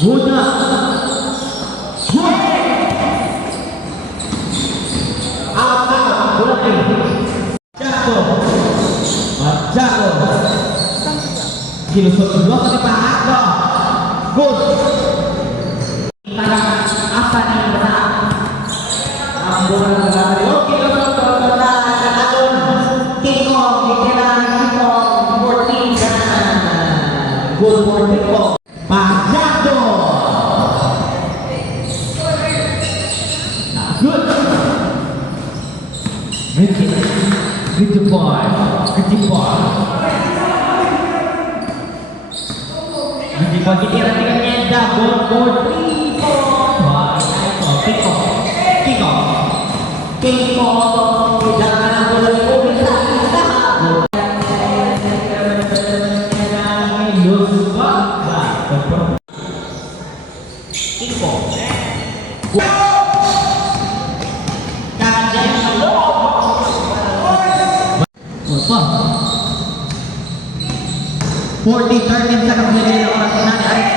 Muna. Kilusot dulu ke depan go. Good. Tarang apa nih benar? Ambulan benar. Oke, kilusot benar. Adon. Kikong dikira kikong 14. Good for kikong. Pajado. Good. Good boy. Good boy. Bagi tira-tiranya double 3 point. Wah, Kiko. Jangan boleh bisa. Kiko. 40-13 sa kapilya ng oras na ni Aris